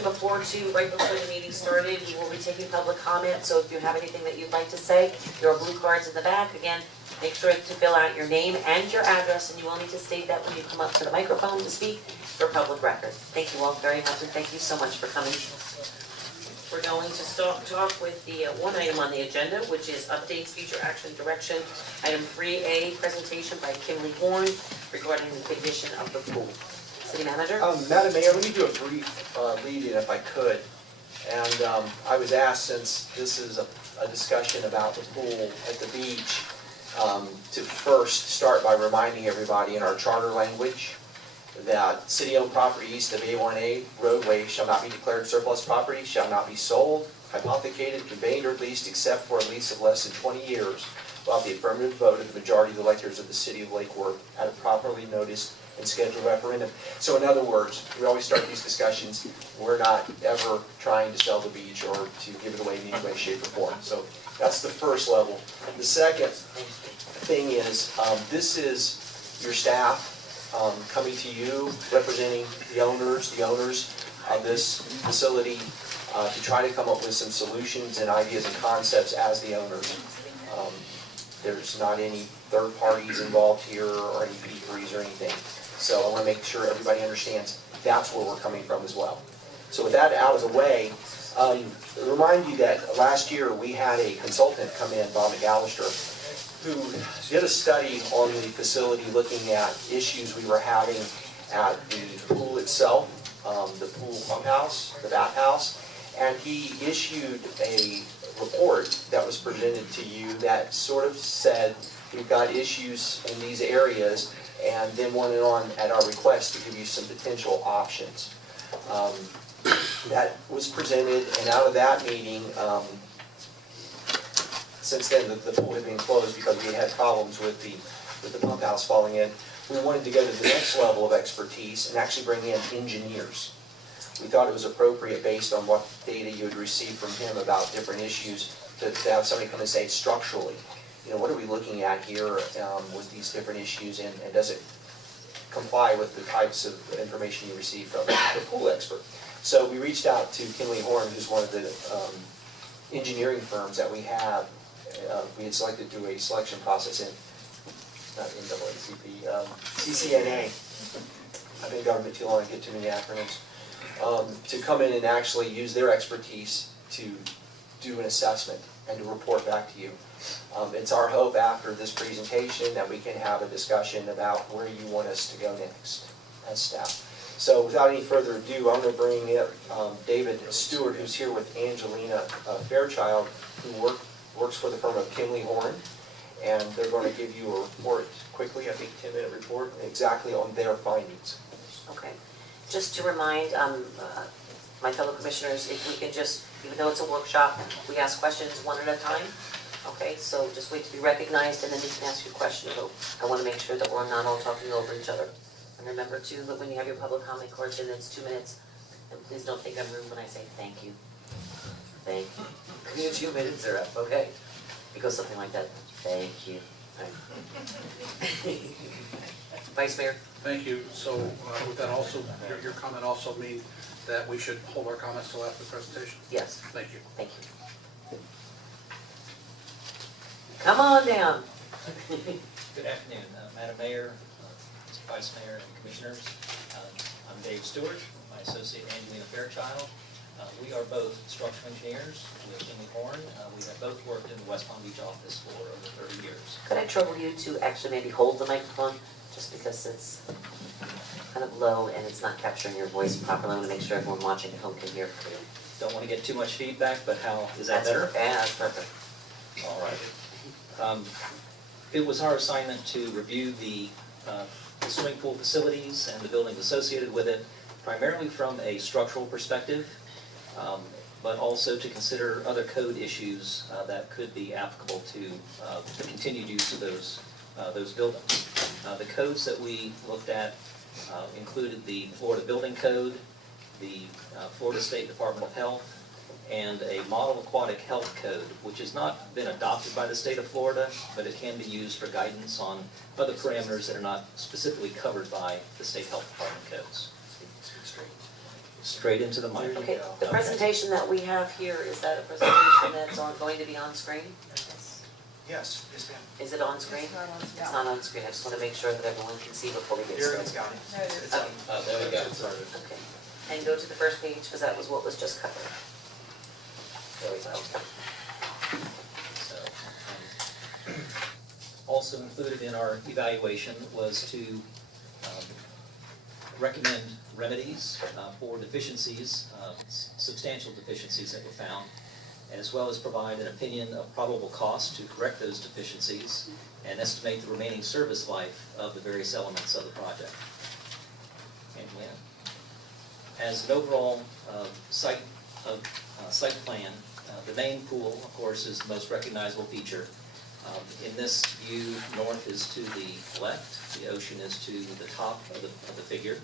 mentioned before too, right before the meeting started, we will be taking public comment, so if you have anything that you'd like to say, there are blue cards in the back. Again, make sure to fill out your name and your address, and you will need to state that when you come up to the microphone to speak for public record. Thank you all very much, and thank you so much for coming. We're going to talk with the one item on the agenda, which is updates, future action, direction. Item 3A, presentation by Kimley Horn regarding the condition of the pool. City Manager? Madam Mayor, let me do a brief lead-in if I could. And I was asked, since this is a discussion about the pool at the beach, to first start by reminding everybody in our charter language that city-owned property east of A1A roadway shall not be declared surplus property, shall not be sold, hypothecated, conveyed, or leased except for a lease of less than 20 years, while the affirmative vote of the majority of the electors of the city of Lake Worth at a properly noticed and scheduled referendum. So in other words, we always start these discussions, we're not ever trying to sell the beach or to give it away in any way, shape, or form. So that's the first level. The second thing is, this is your staff coming to you, representing the owners of this facility, to try to come up with some solutions and ideas and concepts as the owners. There's not any third parties involved here or any peeperies or anything. So I want to make sure everybody understands that's where we're coming from as well. So with that out of the way, remind you that last year we had a consultant come in, Bob McAllister, who did a study on the facility looking at issues we were having at the pool itself, the pool pump house, the bathhouse, and he issued a report that was presented to you that sort of said we've got issues in these areas, and then went on at our request to give you some potential options. That was presented, and out of that meeting, since then the pool had been closed because we had problems with the pump house falling in. We wanted to go to the next level of expertise and actually bring in engineers. We thought it was appropriate based on what data you had received from him about different issues to have somebody come and say structurally, you know, what are we looking at here with these different issues, and does it comply with the types of information you receive from the pool expert? So we reached out to Kimley Horn, who's one of the engineering firms that we have. We had selected through a selection process in, not NAACP, CCNA. I've been government too long to get too many acronyms. To come in and actually use their expertise to do an assessment and to report back to you. It's our hope after this presentation that we can have a discussion about where you want us to go next as staff. So without any further ado, I'm going to bring in David Stewart, who's here with Angelina Fairchild, who works for the firm of Kimley Horn, and they're going to give you a report quickly, I think 10-minute report, exactly on their findings. Okay. Just to remind my fellow commissioners, if we can just, even though it's a workshop, we ask questions one at a time. Okay, so just wait to be recognized and then you can ask your question. So I want to make sure that we're not all talking over each other. And remember too that when you have your public comment cards in, it's 2 minutes. And please don't think I'm rude when I say thank you. Thank you. Your 2 minutes are up, okay? It goes something like that. Thank you. Right. Vice Mayor. Thank you. So would that also, your comment also mean that we should hold our comments till after the presentation? Yes. Thank you. Thank you. Come on down. Good afternoon, Madam Mayor, Vice Mayor, and Commissioners. I'm Dave Stewart, my associate Angelina Fairchild. We are both structural engineers with Kimley Horn. We have both worked in the West Palm Beach office for over 30 years. Could I trouble you to actually maybe hold the microphone, just because it's kind of low and it's not capturing your voice properly. I want to make sure everyone watching at home can hear clearly. Don't want to get too much feedback, but how is that better? Yeah, that's perfect. All right. It was our assignment to review the swimming pool facilities and the buildings associated with it, primarily from a structural perspective, but also to consider other code issues that could be applicable to the continued use of those buildings. The codes that we looked at included the Florida Building Code, the Florida State Department of Health, and a Model Aquatic Health Code, which has not been adopted by the state of Florida, but it can be used for guidance on other parameters that are not specifically covered by the state health department codes. straight into the mic. Okay, the presentation that we have here, is that a presentation that's going to be on screen? Yes, ma'am. Is it on screen? It's not on screen, I just want to make sure that everyone can see before we get Here started. it's got it. There it is. It's up. There we go. Okay, and go to the first page, because that was what was just covered. There we go. So, also included in our evaluation was to recommend remedies for deficiencies, substantial deficiencies that were found, as well as provide an opinion of probable cost to correct those deficiencies and estimate the remaining service life of the various elements of the project. And when, as an overall site plan, the main pool, of course, is the most recognizable feature. In this view, north is to the left, the ocean is to the top of the figure.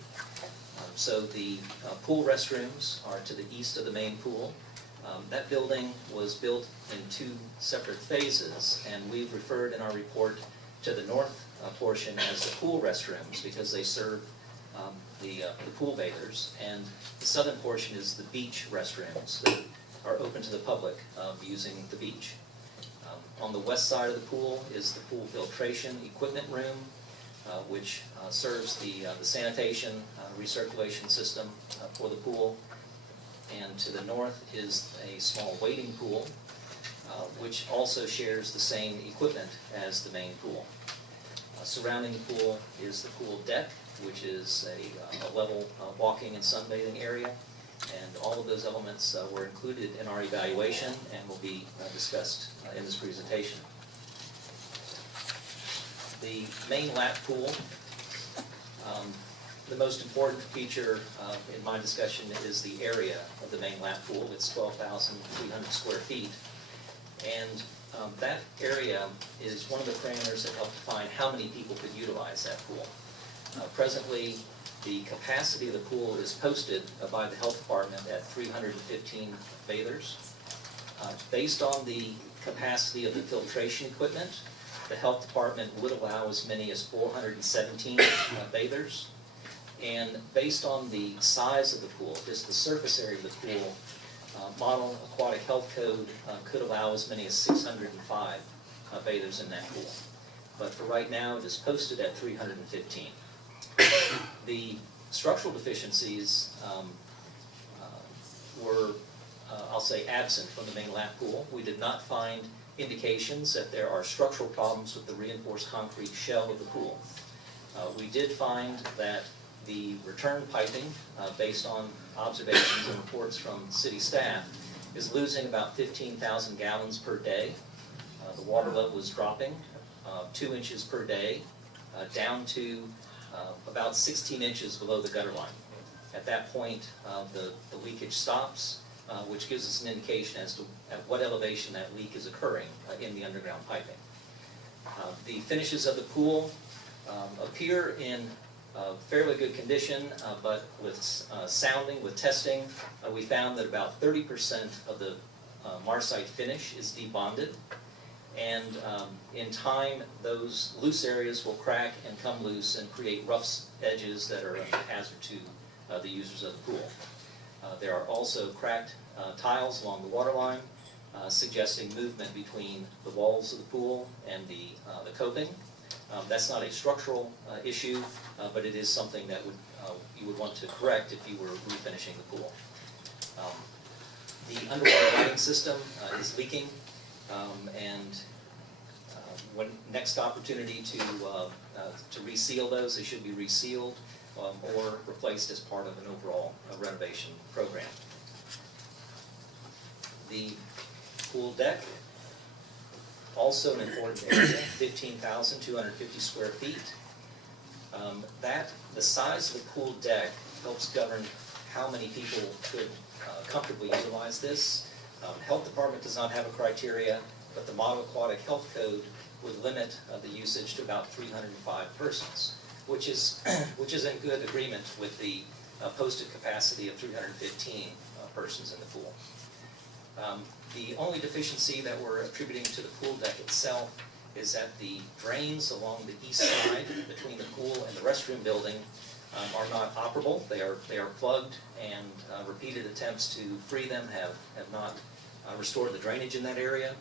So the pool restrooms are to the east of the main pool. That building was built in 2 separate phases, and we've referred in our report to the north portion as the pool restrooms because they serve the pool bathers, and the southern portion is the beach restrooms that are open to the public using the beach. On the west side of the pool is the pool filtration equipment room, which serves the sanitation recirculation system for the pool. And to the north is a small wading pool, which also shares the same equipment as the main pool. Surrounding the pool is the pool deck, which is a level walking and sunbathing area. And all of those elements were included in our evaluation and will be discussed in this presentation. The main lap pool, the most important feature in my discussion is the area of the main lap pool. It's 12,300 square feet. And that area is one of the parameters that help define how many people could utilize that pool. Presently, the capacity of the pool is posted by the health department at 315 bathers. Based on the capacity of the filtration equipment, the health department would allow as many as 417 bathers. And based on the size of the pool, just the surface area of the pool, Model Aquatic Health Code could allow as many as 605 bathers in that pool. But for right now, it is posted at 315. The structural deficiencies were, I'll say, absent from the main lap pool. We did not find indications that there are structural problems with the reinforced concrete shell of the pool. We did find that the return piping, based on observations and reports from city staff, is losing about 15,000 gallons per day. The water level is dropping 2 inches per day, down to about 16 inches below the gutter line. At that point, the leakage stops, which gives us an indication as to at what elevation that leak is occurring in the underground piping. The finishes of the pool appear in fairly good condition, but with sounding, with testing, we found that about 30% of the Marsite finish is debonded. And in time, those loose areas will crack and come loose and create rough edges that are a hazard to the users of the pool. There are also cracked tiles along the water line, suggesting movement between the walls of the pool and the coping. That's not a structural issue, but it is something that you would want to correct if you were refinishing the pool. The underwater lighting system is leaking, and when next opportunity to reseal those, they should be resealed or replaced as part of an overall renovation program. The pool deck, also an important area, 15,250 square feet. The size of the pool deck helps govern how many people could comfortably utilize this. Health department does not have a criteria, but the Model Aquatic Health Code would limit the usage to about 305 persons, which is in good agreement with the posted capacity of 315 persons in the pool. The only deficiency that we're attributing to the pool deck itself is that the drains along the east side between the pool and the restroom building are not operable. They are plugged, and repeated attempts to free them have not restored the drainage in that area.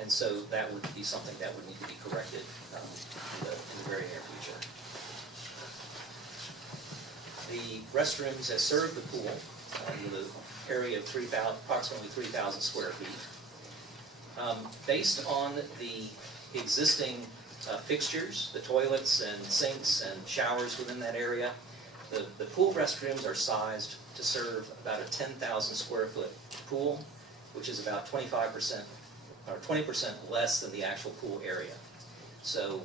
And so that would be something that would need to be corrected in the very near future. The restrooms that serve the pool with an area of approximately 3,000 square feet. Based on the existing fixtures, the toilets and sinks and showers within that area, the pool restrooms are sized to serve about a 10,000 square foot pool, which is about 25% or 20% less than the actual pool area. So,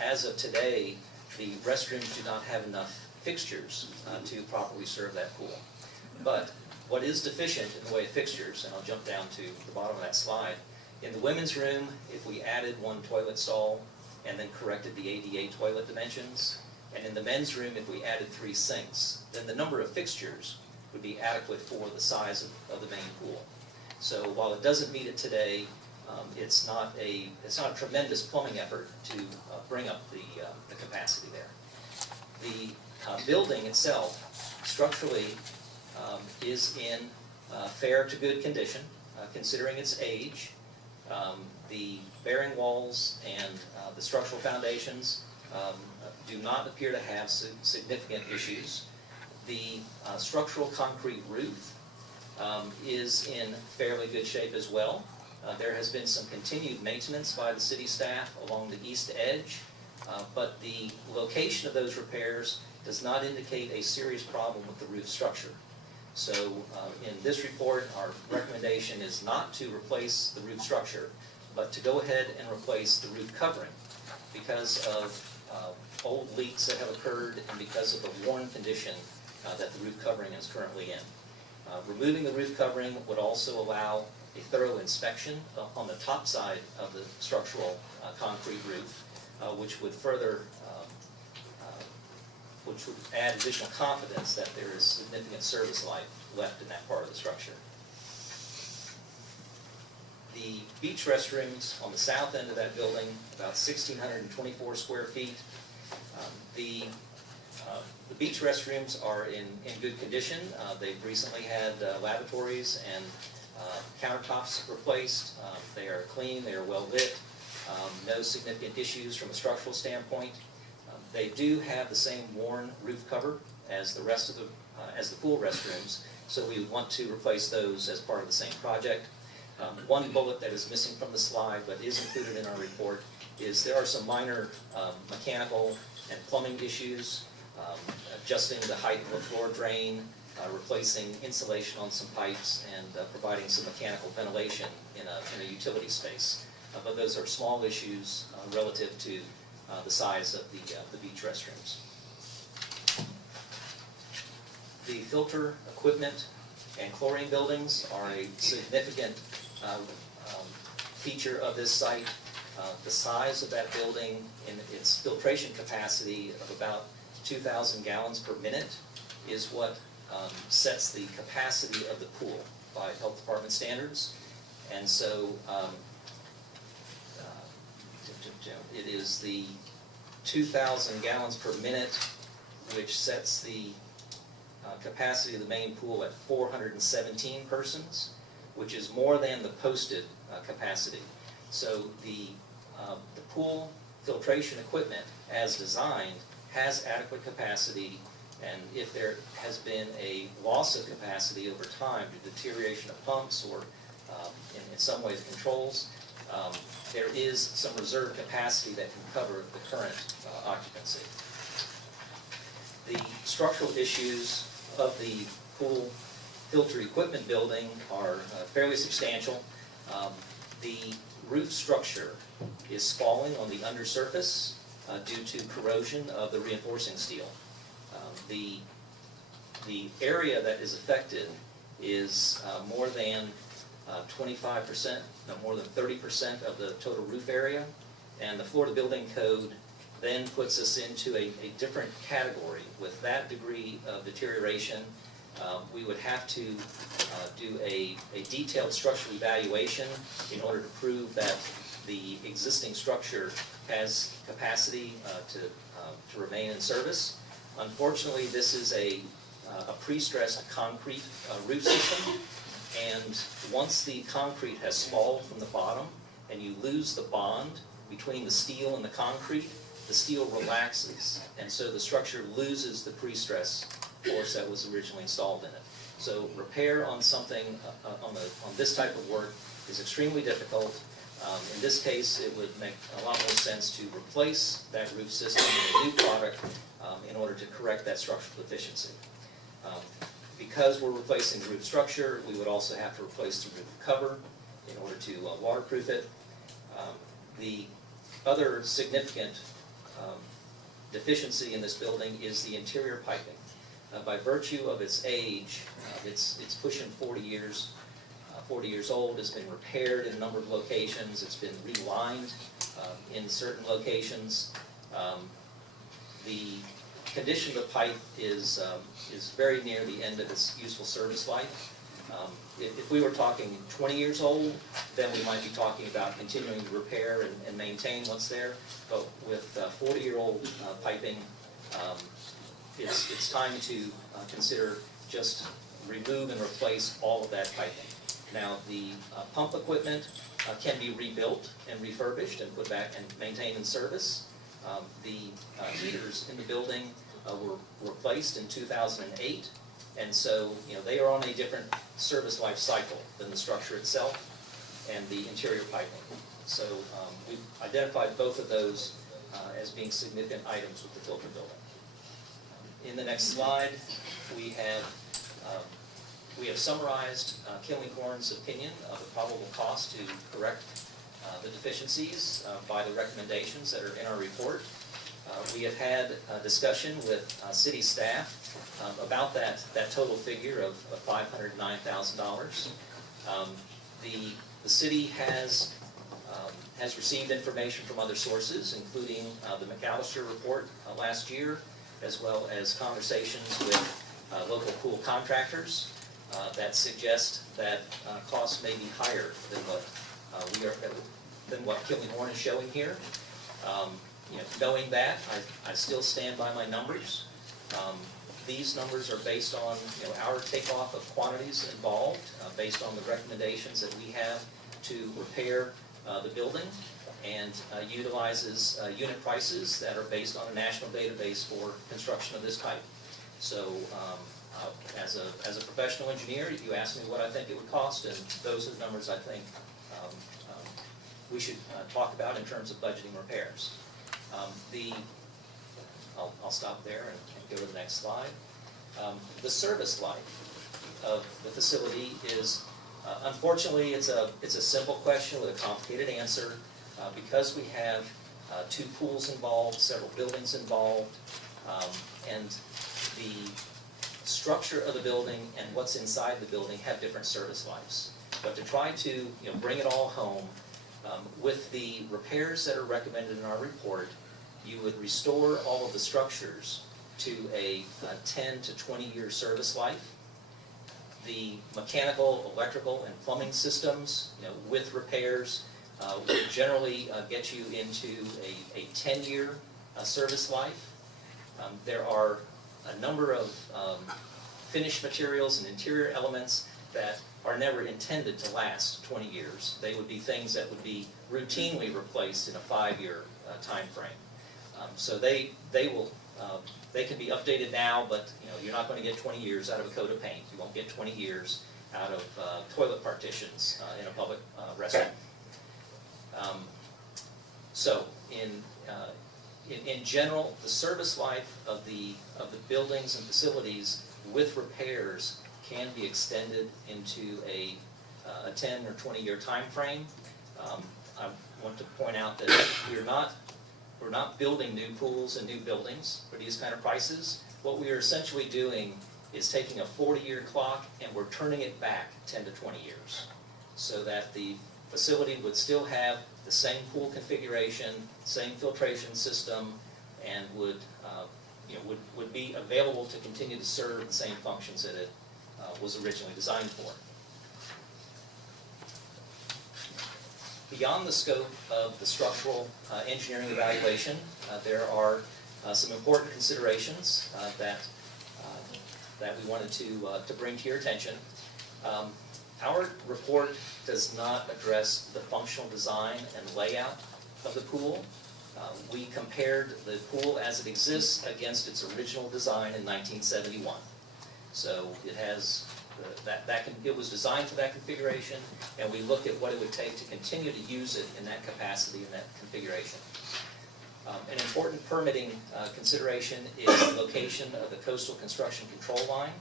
as of today, the restrooms do not have enough fixtures to properly serve that pool. But what is deficient in the way of fixtures, and I'll jump down to the bottom of that slide, in the women's room, if we added one toilet stall and then corrected the ADA toilet dimensions, and in the men's room, if we added 3 sinks, then the number of fixtures would be adequate for the size of the main pool. So while it doesn't meet it today, it's not a tremendous plumbing effort to bring up the capacity there. The building itself, structurally, is in fair to good condition, considering its age. The bearing walls and the structural foundations do not appear to have significant issues. The structural concrete roof is in fairly good shape as well. There has been some continued maintenance by the city staff along the east edge, but the location of those repairs does not indicate a serious problem with the roof structure. So in this report, our recommendation is not to replace the roof structure, but to go ahead and replace the roof covering because of old leaks that have occurred and because of the worn condition that the roof covering is currently in. Removing the roof covering would also allow a thorough inspection on the top side of the structural concrete roof, which would further which would add additional confidence that there is significant service life left in that part of the structure. The beach restrooms on the south end of that building, about 1,624 square feet. The beach restrooms are in good condition. They've recently had lavatories and countertops replaced. They are clean, they are well lit, no significant issues from a structural standpoint. They do have the same worn roof cover as the rest of as the pool restrooms, so we want to replace those as part of the same project. One bullet that is missing from the slide but is included in our report is there are some minor mechanical and plumbing issues, adjusting the height of the floor drain, replacing insulation on some pipes, and providing some mechanical ventilation in a utility space. But those are small issues relative to the size of the beach restrooms. The filter equipment and chlorine buildings are a significant feature of this site. The size of that building and its filtration capacity of about 2,000 gallons per minute is what sets the capacity of the pool by health department standards. And so it is the 2,000 gallons per minute which sets the capacity of the main pool at 417 persons, which is more than the posted capacity. So the pool filtration equipment, as designed, has adequate capacity, and if there has been a loss of capacity over time due to deterioration of pumps or in some ways controls, there is some reserve capacity that can cover the current occupancy. The structural issues of the pool filter equipment building are fairly substantial. The roof structure is falling on the undersurface due to corrosion of the reinforcing steel. The area that is affected is more than 25%, no, more than 30% of the total roof area, and the Florida Building Code then puts us into a different category. With that degree of deterioration, we would have to do a detailed structural evaluation in order to prove that the existing structure has capacity to remain in service. Unfortunately, this is a pre-stressed concrete roof system, and once the concrete has spalled from the bottom and you lose the bond between the steel and the concrete, the steel relaxes, and so the structure loses the pre-stress force that was originally installed in it. So repair on something, on this type of work is extremely difficult. In this case, it would make a lot more sense to replace that roof system with a new product in order to correct that structural deficiency. Because we're replacing the roof structure, we would also have to replace the roof cover in order to waterproof it. The other significant deficiency in this building is the interior piping. By virtue of its age, it's pushing 40 years old. It's been repaired in a number of locations. It's been relined in certain locations. The condition of the pipe is very near the end of its useful service life. If we were talking 20 years old, then we might be talking about continuing to repair and maintain what's there. But with 40-year-old piping, it's time to consider just remove and replace all of that piping. Now, the pump equipment can be rebuilt and refurbished and put back and maintained in service. The heaters in the building were replaced in 2008, and so they are on a different service life cycle than the structure itself and the interior piping. So we've identified both of those as being significant items with the filter building. In the next slide, we have summarized Killinghorn's opinion of the probable cost to correct the deficiencies by the recommendations that are in our report. We have had a discussion with city staff about that total figure of $509,000. The city has received information from other sources, including the McAllister report last year, as well as conversations with local pool contractors that suggest that costs may be higher than what Killinghorn is showing here. Knowing that, I still stand by my numbers. These numbers are based on our takeoff of quantities involved, based on the recommendations that we have to repair the building, and utilizes unit prices that are based on a national database for construction of this type. So as a professional engineer, you asked me what I think it would cost, and those are the numbers I think we should talk about in terms of budgeting repairs. I'll stop there and go to the next slide. The service life of the facility is, unfortunately, it's a simple question with a complicated answer. Because we have two pools involved, several buildings involved, and the structure of the building and what's inside the building have different service lives. But to try to bring it all home, with the repairs that are recommended in our report, you would restore all of the structures to a 10 to 20-year service life. The mechanical, electrical, and plumbing systems, with repairs, would generally get you into a 10-year service life. There are a number of finished materials and interior elements that are never intended to last 20 years. They would be things that would be routinely replaced in a 5-year time frame. So they can be updated now, but you're not going to get 20 years out of a coat of paint. You won't get 20 years out of toilet partitions in a public restroom. So in general, the service life of the buildings and facilities with repairs can be extended into a 10 or 20-year time frame. I want to point out that we're not building new pools and new buildings for these kind of prices. What we are essentially doing is taking a 40-year clock and we're turning it back 10 to 20 years so that the facility would still have the same pool configuration, same filtration system, and would be available to continue to serve the same functions that it was originally designed for. Beyond the scope of the structural engineering evaluation, there are some important considerations that we wanted to bring to your attention. Our report does not address the functional design and layout of the pool. We compared the pool as it exists against its original design in 1971. So it has, it was designed for that configuration, and we looked at what it would take to continue to use it in that capacity, in that configuration. An important permitting consideration is the location of the coastal construction control line.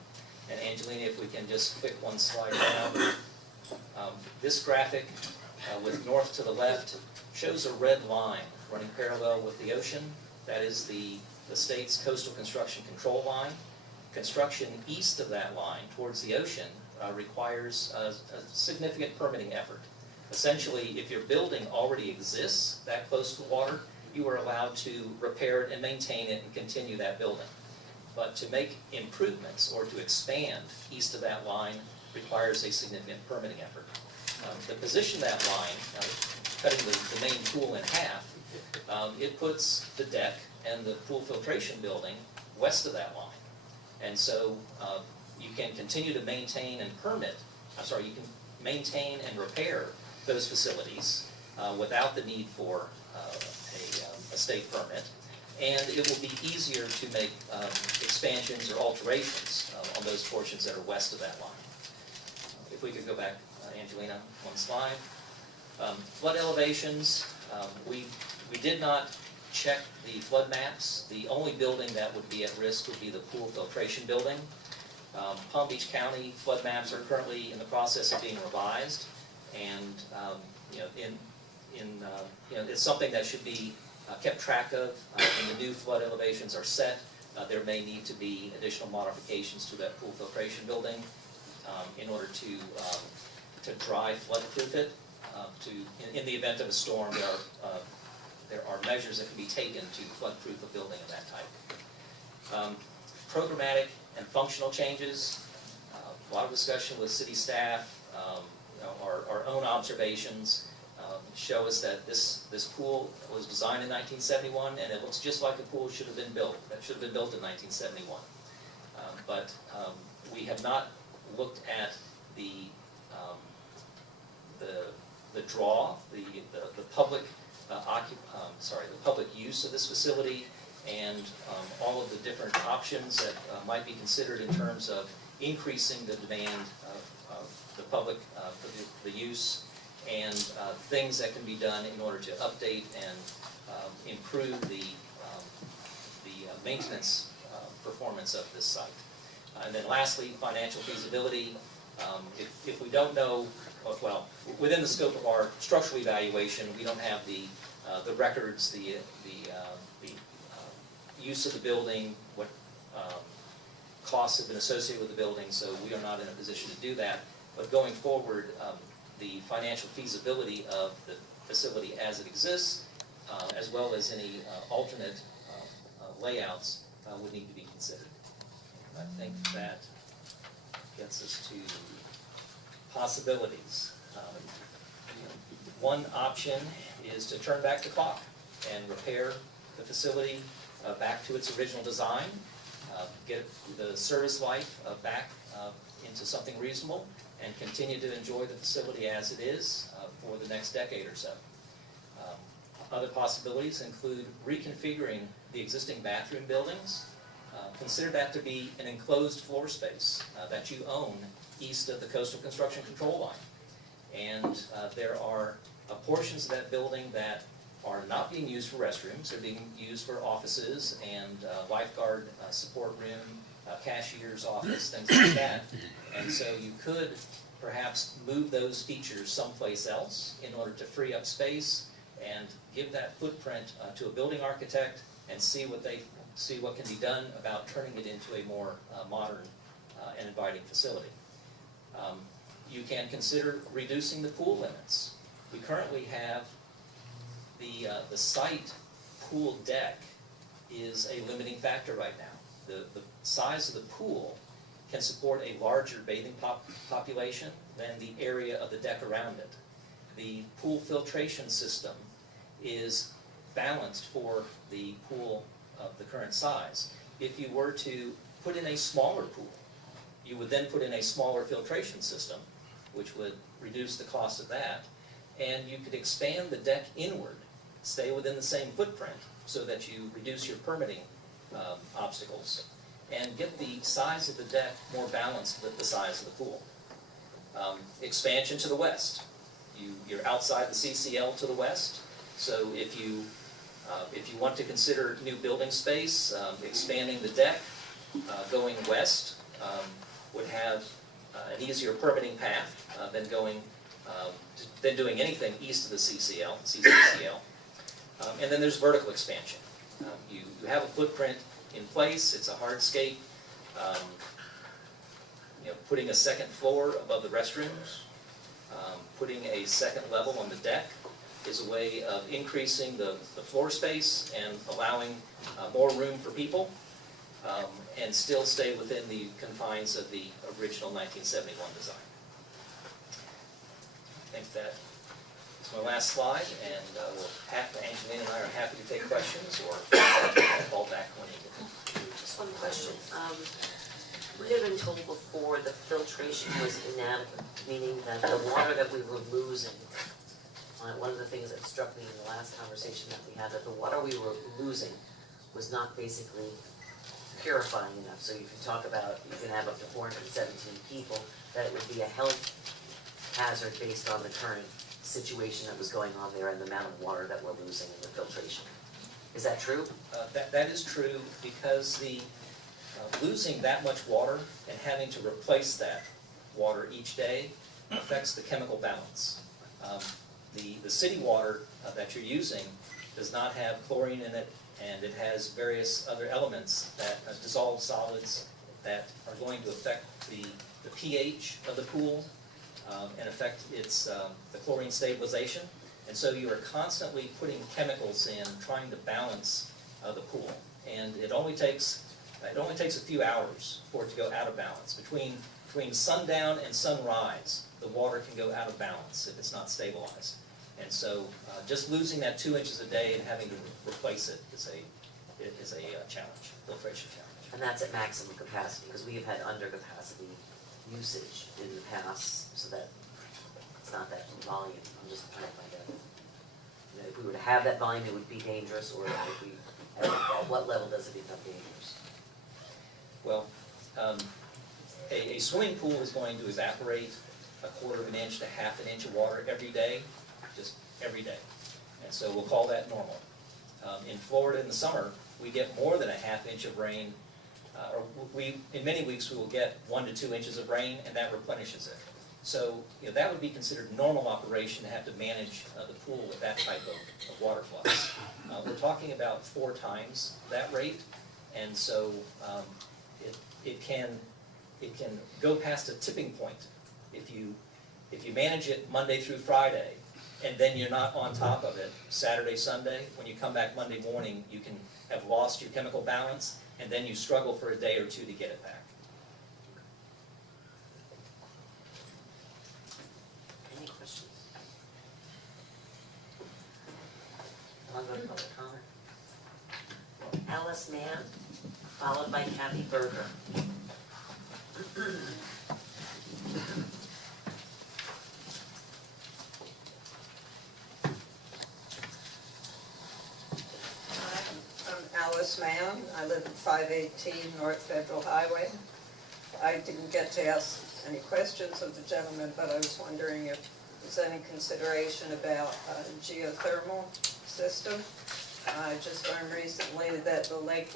And Angelina, if we can just click one slide down. This graphic with north to the left shows a red line running parallel with the ocean. That is the state's coastal construction control line. Construction east of that line towards the ocean requires a significant permitting effort. Essentially, if your building already exists that close to the water, you are allowed to repair it and maintain it and continue that building. But to make improvements or to expand east of that line requires a significant permitting effort. The position of that line, cutting the main pool in half, it puts the deck and the pool filtration building west of that line. And so you can continue to maintain and you can maintain and repair those facilities without the need for a state permit. And it will be easier to make expansions or alterations on those portions that are west of that line. If we could go back, Angelina, one slide. Flood elevations, we did not check the flood maps. The only building that would be at risk would be the pool filtration building. Palm Beach County flood maps are currently in the process of being revised, and it's something that should be kept track of. When the new flood elevations are set, there may need to be additional modifications to that pool filtration building in order to dry flood-proof it. In the event of a storm, there are measures that can be taken to flood-proof a building of that type. Programmatic and functional changes, a lot of discussion with city staff, our own observations show us that this pool was designed in 1971, and it looks just like a pool should have been built. That should have been built in 1971. But we have not looked at the draw, the public the public use of this facility, and all of the different options that might be considered in terms of increasing the demand of the public for the use, and things that can be done in order to update and improve the maintenance performance of this site. And then lastly, financial feasibility. If we don't know, well, within the scope of our structural evaluation, we don't have the records, the use of the building, what costs have been associated with the building, so we are not in a position to do that. But going forward, the financial feasibility of the facility as it exists, as well as any alternate layouts, would need to be considered. I think that gets us to possibilities. One option is to turn back the clock and repair the facility back to its original design, get the service life back into something reasonable, and continue to enjoy the facility as it is for the next decade or so. Other possibilities include reconfiguring the existing bathroom buildings. Consider that to be an enclosed floor space that you own east of the coastal construction control line. And there are portions of that building that are not being used for restrooms. They're being used for offices and lifeguard support room, cashier's office, things like that. And so you could perhaps move those features someplace else in order to free up space and give that footprint to a building architect and see what can be done about turning it into a more modern and inviting facility. You can consider reducing the pool limits. We currently have the site pool deck is a limiting factor right now. The size of the pool can support a larger bathing population than the area of the deck around it. The pool filtration system is balanced for the pool of the current size. If you were to put in a smaller pool, you would then put in a smaller filtration system, which would reduce the cost of that, and you could expand the deck inward, stay within the same footprint, so that you reduce your permitting obstacles, and get the size of the deck more balanced with the size of the pool. Expansion to the west. You're outside the CCL to the west, so if you want to consider new building space, expanding the deck, going west would have an easier permitting path than doing anything east of the CCL. And then there's vertical expansion. You have a footprint in place, it's a hardscape. Putting a second floor above the restrooms, putting a second level on the deck is a way of increasing the floor space and allowing more room for people, and still stay within the confines of the original 1971 design. I think that is my last slide, and Angelina and I are happy to take questions or fall back when needed. Just one question. We had been told before the filtration was inadequate, meaning that the water that we were losing, one of the things that struck me in the last conversation that we had, that the water we were losing was not basically purifying enough. So you can talk about, you can have up to 417 people, that it would be a health hazard based on the current situation that was going on there and the amount of water that we're losing in the filtration. Is that true? That is true, because losing that much water and having to replace that water each day affects the chemical balance. The city water that you're using does not have chlorine in it, and it has various other elements that dissolve solids that are going to affect the pH of the pool and affect the chlorine stabilization. And so you are constantly putting chemicals in, trying to balance the pool. And it only takes a few hours for it to go out of balance. Between sundown and sunrise, the water can go out of balance if it's not stabilized. And so just losing that 2 inches a day and having to replace it is a challenge, filtration challenge. And that's at maximum capacity, because we have had under capacity usage in the past, so that it's not that volume. I'm just trying to find out. If we were to have that volume, it would be dangerous, or if we, at what level does it become dangerous? Well, a swimming pool is going to evaporate 1/4 of an inch to 1/2 an inch of water every day, just every day. And so we'll call that normal. In Florida in the summer, we get more than a 1/2 inch of rain, or in many weeks we will get 1 to 2 inches of rain, and that replenishes it. So that would be considered normal operation to have to manage the pool with that type of water flux. We're talking about 4 times that rate, and so it can go past a tipping point. If you manage it Monday through Friday, and then you're not on top of it Saturday, Sunday, when you come back Monday morning, you can have lost your chemical balance, and then you struggle for a day or two to get it back. Any questions? I'll go to public comment. Alice Mann, followed by Kathy Berger. I'm Alice Mann. I live at 518 North Federal Highway. I didn't get to ask any questions of the gentleman, but I was wondering if there's any consideration about a geothermal system. I just learned recently that the Lake